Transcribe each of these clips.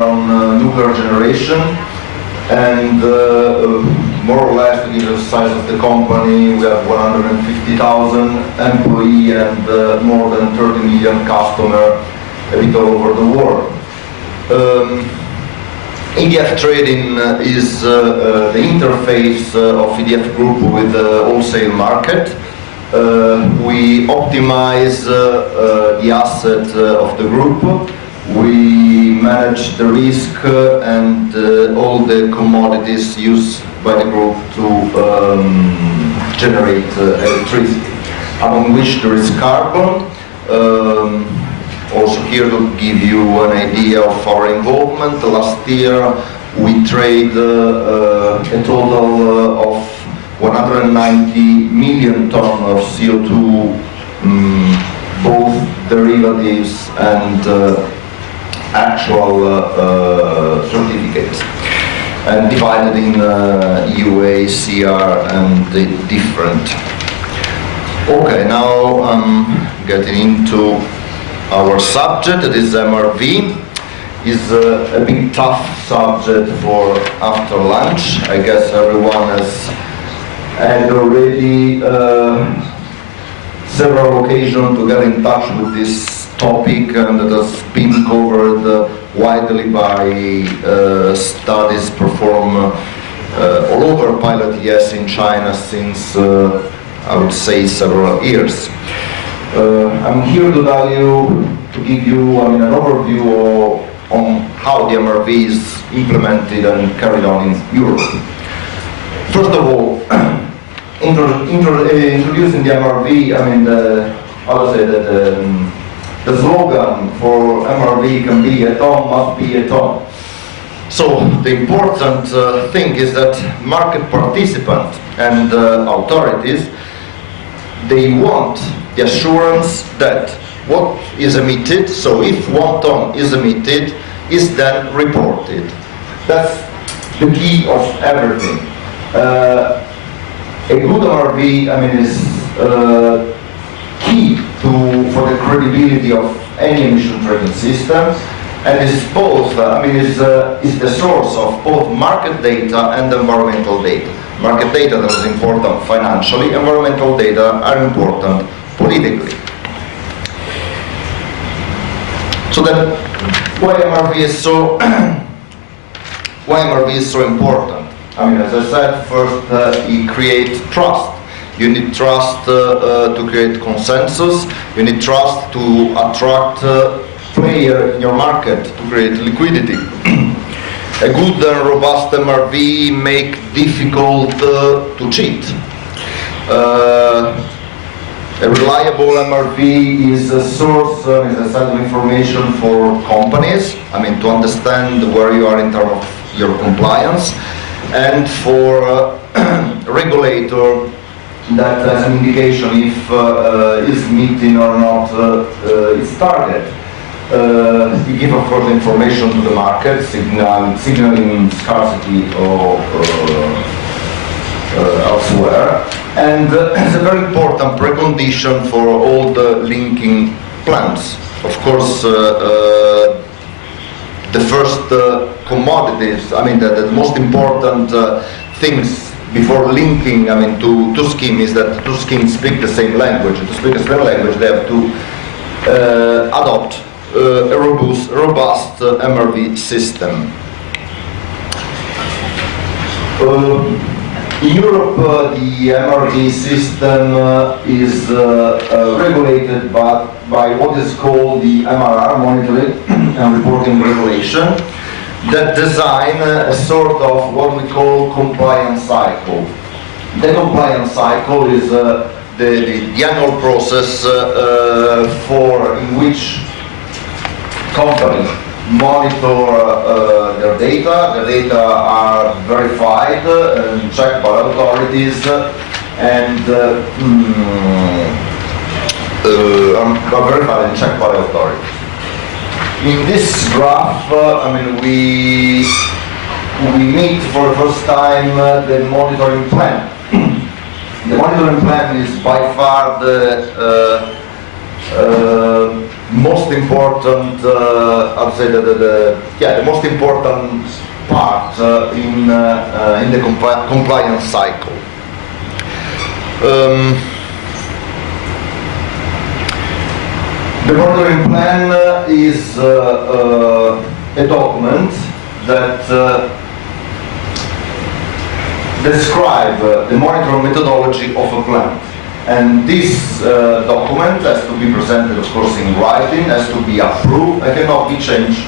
on nuclear generation, and more or less, to give you the size of the company, we have 150,000 employees and more than 30 million customers a bit all over the world. EDF trading is the interface of EDF group with the wholesale market. We optimize the asset of the group. We manage the risk and all the commodities used by the group to generate electricity, among which there is carbon. Also here to give you an idea of our involvement, last year we trade a total of 190 million tons of CO2, both derivatives and actual certificates, and divided in EUA, CR, and the different. Okay, now I'm getting into our subject, that is MRV. Is a bit tough subject for after lunch. I guess everyone has had already several occasions to get in touch with this topic, and that has been covered widely by studies performed all over pilot ES in China since I would say several years. I'm here to tell you, to give you an overview on how the MRV is implemented and carried on in Europe. First of all, introducing the MRV, how to say that the slogan for MRV can be a ton must be a ton. So the important thing is that market participants and authorities, they want the assurance that what is emitted, so if 1 ton is emitted, is then reported. That's the key of everything. A good MRV, is key for the credibility of any emission trading system, and is both, is the source of both market data and environmental data. Market data that is important financially, environmental data are important politically. So then, why MRV is so important? As I said, first it creates trust. You need trust to create consensus. You need trust to attract players in your market to create liquidity. A good and robust MRV make difficult to cheat. A reliable MRV is a source, is a set of information for companies, to understand where you are in terms of your compliance, and for a regulator that has an indication if is meeting or not its target. You give, of course, information to the market, signaling scarcity or elsewhere. And it's a very important precondition for all the linking plans. Of course, the first commodities, the most important things before linking to two schemes is that two schemes speak the same language. To speak the same language, they have to adopt a robust MRV system. In Europe, the MRV system is regulated by what is called the MRR, Monitoring and Reporting Regulation, that design a sort of what we call compliance cycle. The compliance cycle is the annual process in which companies monitor their data. The data are verified and checked by authorities, and verified and checked by authorities. In this graph, we meet for the first time the monitoring plan. The monitoring plan is by far the most important, I'd say that the most important part in the compliance cycle. The monitoring plan is a document that describes the monitoring methodology of a plant. And this document has to be presented, of course, in writing, has to be approved, and cannot be changed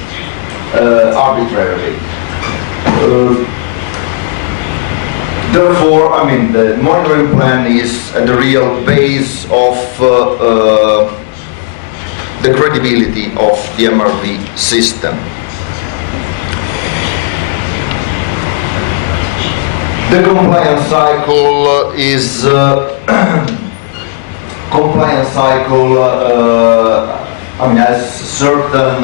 arbitrarily. Therefore, I mean, the monitoring plan is at the real base of the credibility of the MRV system. The compliance cycle is has certain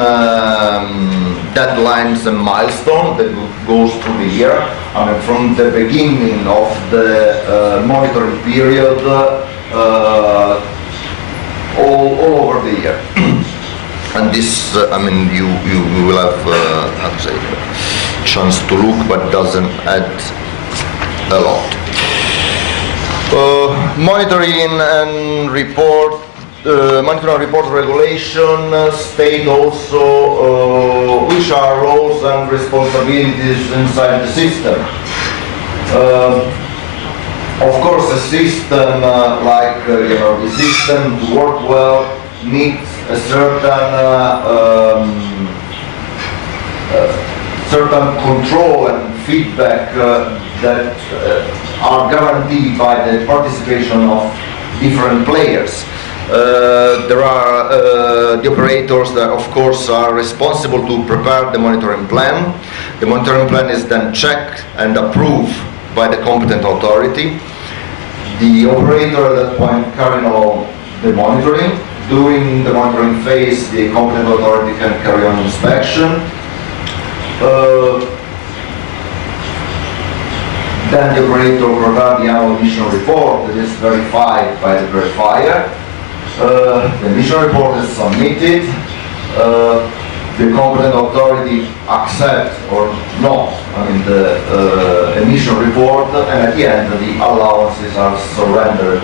deadlines and milestones that goes through the year. I mean, from the beginning of the monitoring period, all over the year. And this, I mean, you will have, how to say, chance to look, but doesn't add a lot. Monitoring and report regulation state also which are roles and responsibilities inside the system. Of course, a system like the system to work well needs a certain control and feedback that are guaranteed by the participation of different players. There are the operators that, of course, are responsible to prepare the monitoring plan. The monitoring plan is then checked and approved by the competent authority. The operator at that point carrying on the monitoring. During the monitoring phase, the competent authority can carry on inspection. Then the operator prepares the annual emission report that is verified by the verifier. The emission report is submitted. The competent authority accepts or not, the emission report, and at the end the allowances are surrendered.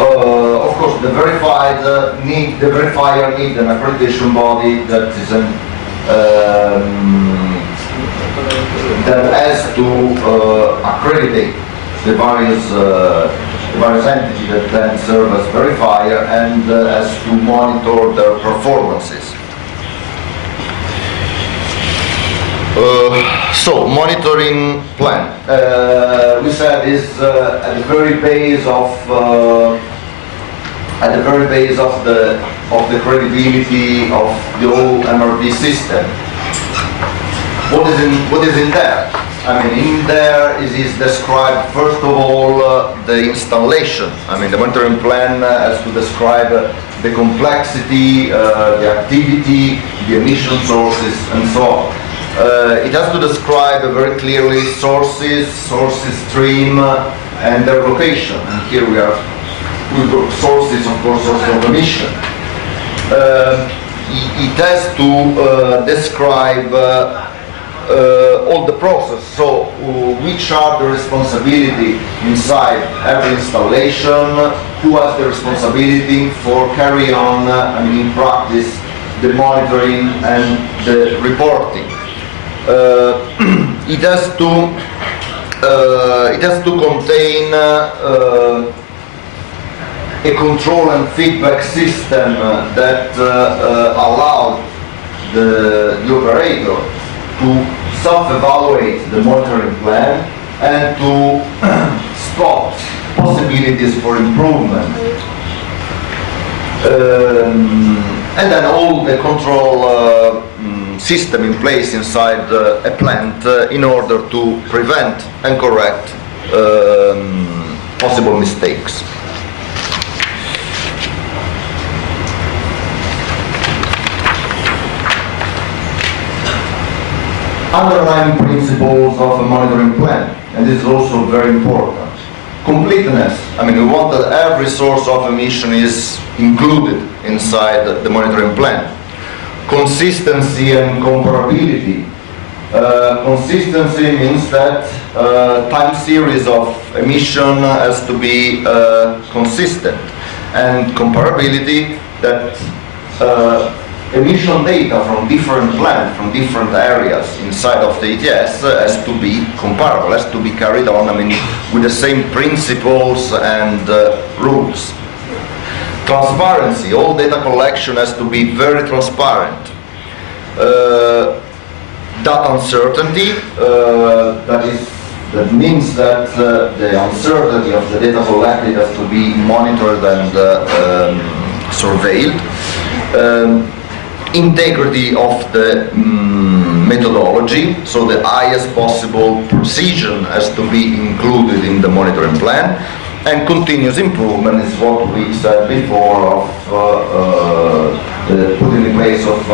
Of course, the verifier needs an accreditation body that is that has to accredit the various entities that then serve as verifier and has to monitor their performances. So, monitoring plan. We said is at the very base of the credibility of the whole MRV system. What is in there? In there is described first of all the installation. The monitoring plan has to describe the complexity, the activity, the emission sources, and so on. It has to describe very clearly sources, stream, and their location. And here we've got sources, of course, also of emission. It has to describe all the process. So, which are the responsibility inside every installation? Who has the responsibility for carry on, in practice, the monitoring and the reporting? It has to contain a control and feedback system that allows the operator to self-evaluate the monitoring plan and to spot possibilities for improvement. And then all the control system in place inside a plant in order to prevent and correct possible mistakes. Underlying principles of a monitoring plan, and this is also very important. completeness. I mean, we want that every source of emission is included inside the monitoring plan. Consistency and comparability. Consistency means that time series of emission has to be consistent, and comparability, that emission data from different plants, from different areas inside of the ETS has to be comparable, has to be carried on, I mean, with the same principles and rules. Transparency, all data collection has to be very transparent. Data uncertainty, that means that the uncertainty of the data collected has to be monitored and surveilled. Integrity of the methodology, so the highest possible precision has to be included in the monitoring plan, and continuous improvement is what we said before of the putting in place of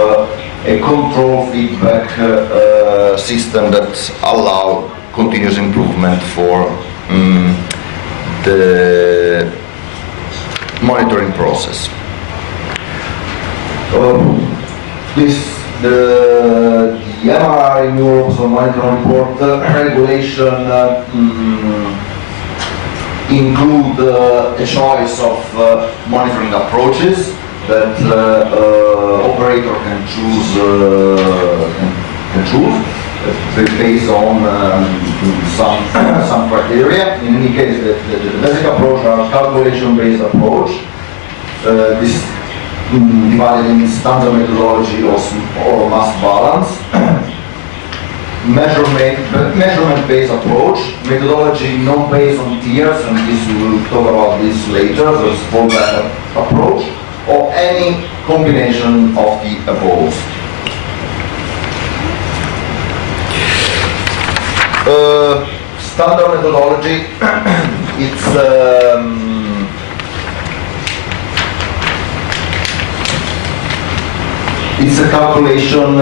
a control feedback system that allow continuous improvement for the monitoring process. The MRR in Europe, so monitoring report regulation, include a choice of monitoring approaches that operator can choose based on some criteria. In any case, the basic approach are calculation-based approach. This divided in standard methodology or mass balance. Measurement-based approach, methodology not based on tiers, and this we will talk about this later, so it's fallback approach, or any combination of the above. Standard methodology, it's a calculation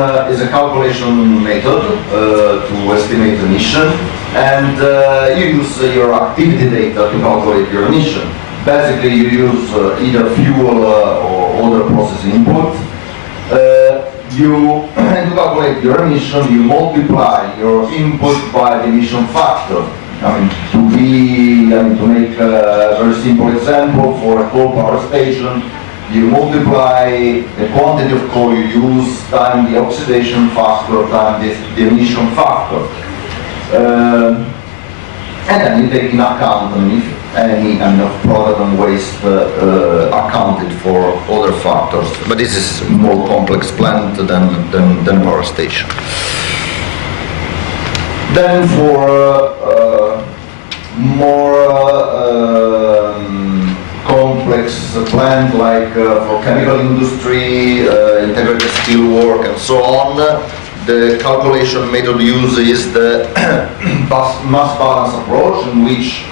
method to estimate emission, and you use your activity data to calculate your emission. Basically, you use either fuel or other processing input. To calculate your emission, you multiply your input by the emission factor. I mean, to make a very simple example, for a coal power station, you multiply the quantity of coal you use times the oxidation factor times the emission factor. And then you take in account if any kind of product and waste accounted for other factors. But this is a more complex plant than power station. Then for more complex plant, like for chemical industry, integrated steel work, and so on, the calculation method used is the mass balance approach, in which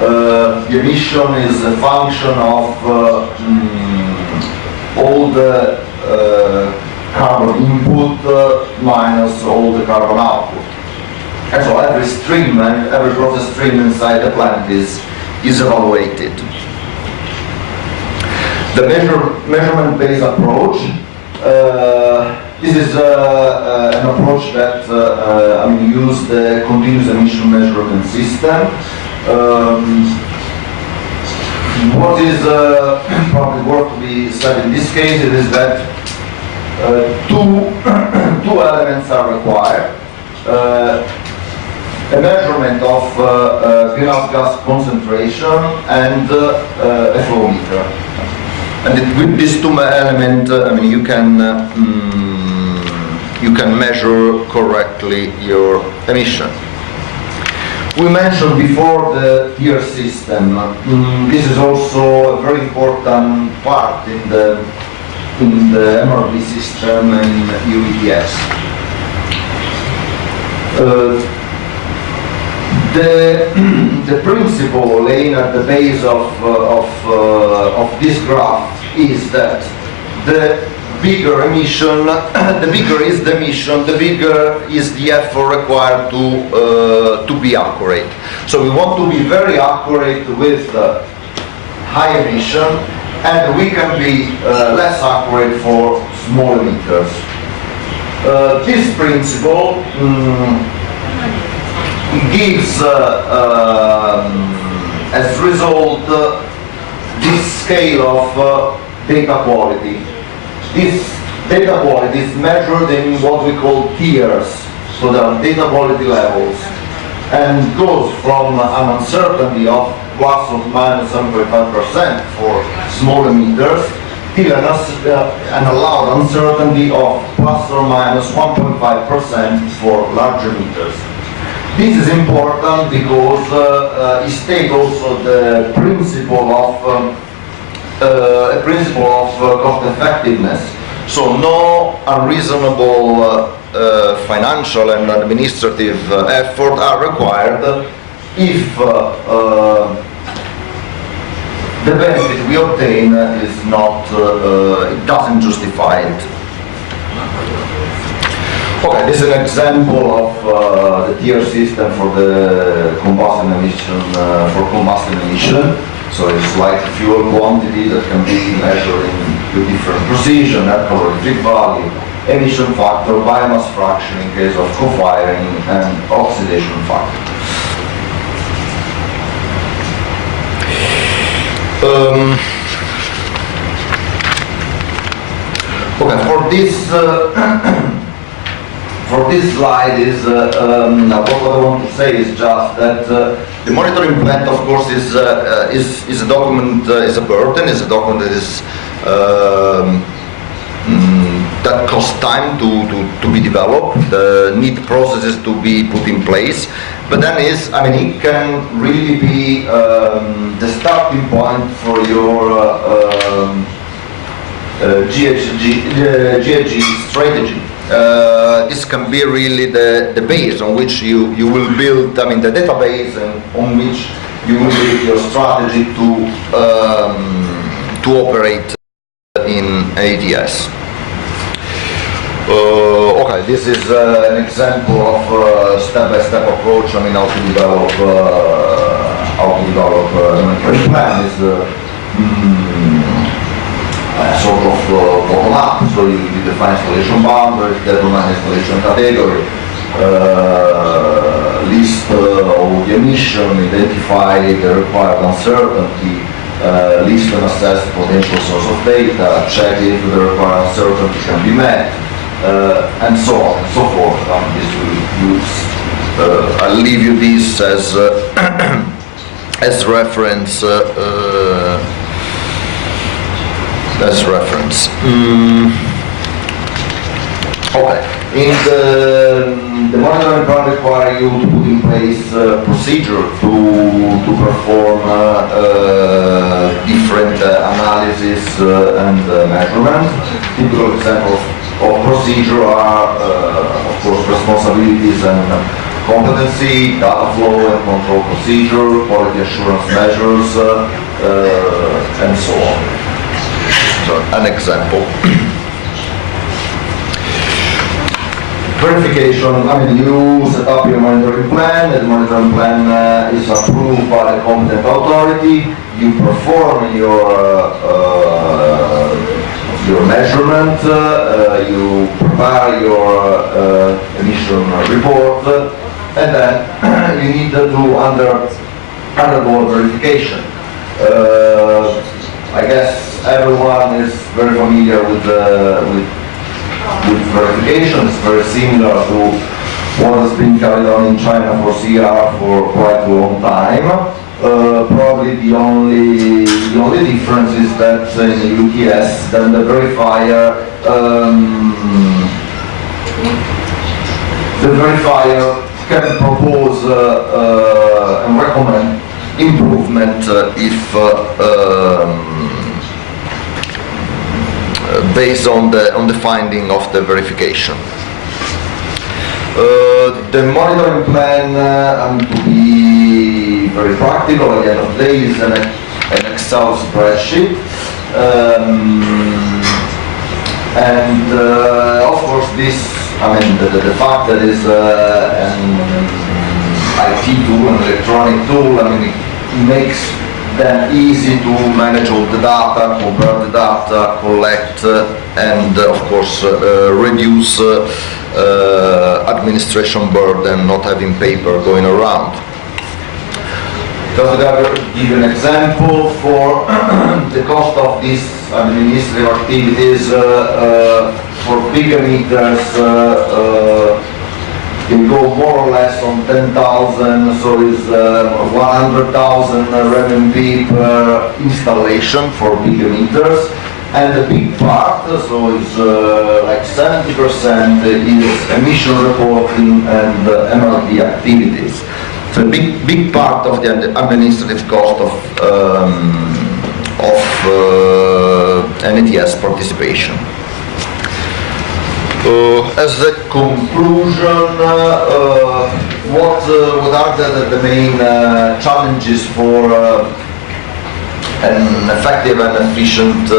the emission is a function of all the carbon input minus all the carbon output. And so every stream, every process stream inside the plant is evaluated. The measurement-based approach, this is an approach that use the continuous emission measurement system. What is probably worth to be said in this case is that two elements are required. A measurement of greenhouse gas concentration and a flow meter. And with these two elements, you can measure correctly your emission. We mentioned before the tier system. This is also a very important part in the MRV system in ETS. The principle laying at the base of this graph is that the bigger emission, the bigger is the emission, the bigger is the effort required to be accurate. So we want to be very accurate with high emission, and we can be less accurate for small emitters. This principle gives as result this scale of data quality. This data quality is measured in what we call tiers, so there are data quality levels, and goes from an uncertainty of plus or minus 7.5% for small emitters till an allowed uncertainty of plus or minus 1.5% for large emitters. This is important because it states also the principle of cost effectiveness. So no unreasonable financial and administrative effort are required if the benefit we obtain is not, it doesn't justify it. Okay, this is an example of the tier system for the combustion emission, So it's like fuel quantity that can be measured with different precision, net calorific value, emission factor, biomass fraction in case of co-firing, and oxidation factor. Okay, for this slide is what I want to say is just that the monitoring plan, of course, is a document, is a burden, is a document that is that costs time to be developed, need processes to be put in place. But then it can really be the starting point for your GHG strategy. This can be really the base on which you will build, the database, and on which you will build your strategy to operate in ADS. Okay, this is an example of a step-by-step approach. How to develop a monitoring plan is sort of bottom-up. So you define installation boundaries, determine installation category, list all the emission, identify the required uncertainty, list and assess potential source of data, check if the required uncertainty can be met, and so on and so forth. This will use. I'll leave you this as as reference. Okay. In the monitoring plan require you to put in place a procedure to perform different analysis and measurements. Typical examples of procedure are, of course, responsibilities and competency, data flow and control procedure, quality assurance measures, and so on. So, an example. Verification, you set up your monitoring plan, and the monitoring plan is approved by the competent authority, you perform your measurement, you prepare your emission report, and then you need to do undergo verification. I guess everyone is very familiar with verification. It's very similar to what has been carried on in China for CR for quite a long time. Probably the only difference is that in the UTS, then the verifier can propose and recommend improvement if based on the finding of the verification. The monitoring plan, to be very practical, at the end of the day, is an Excel spreadsheet. And of course this, the fact that it's an IT tool, an electronic tool, it makes them easy to manage all the data, compare the data, collect, and of course reduce administration burden, not having paper going around. Just to give you an example, for the cost of these administrative activities for bigger meters, it go more or less on 10,000, so it's 100,000 RMB per installation for bigger meters. And the big part, so it's like 70% is emission reporting and MRV activities. So a big part of the administrative cost of NETS participation. As a conclusion, what are the main challenges for an effective and efficient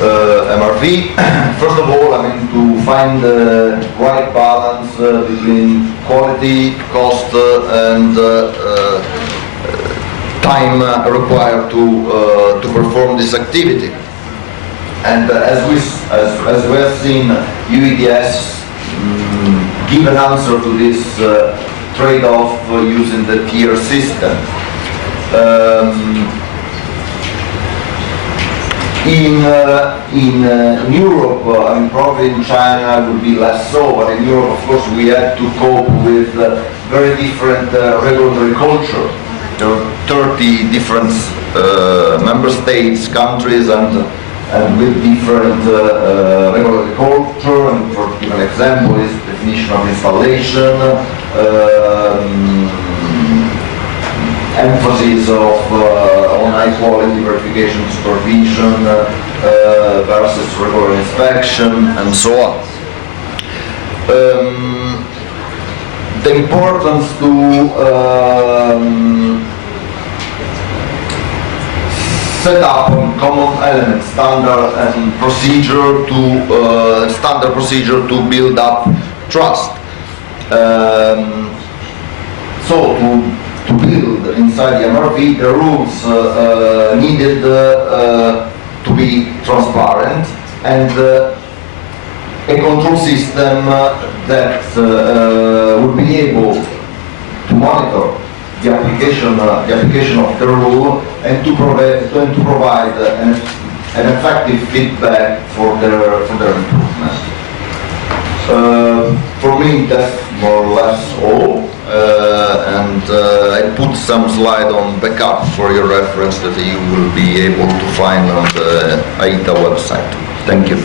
MRV? First of all, to find the right balance between quality, cost, and time required to perform this activity. And as we have seen, EDF give an answer to this trade-off using the tier system. In Europe, probably in China would be less so, but in Europe, of course, we had to cope with very different regulatory culture. There are 30 different member states, countries, and with different regulatory culture. And for give an example, is definition of installation, emphasis on high quality verification supervision versus regular inspection, and so on. The importance to set up common elements, standard procedure to build up trust. So to build inside the MRV, the rules needed to be transparent, and a control system that would be able to monitor the application of the rule and to provide an effective feedback for their improvement. For me, that's more or less all. And I put some slide on backup for your reference that you will be able to find on the AITA website. Thank you.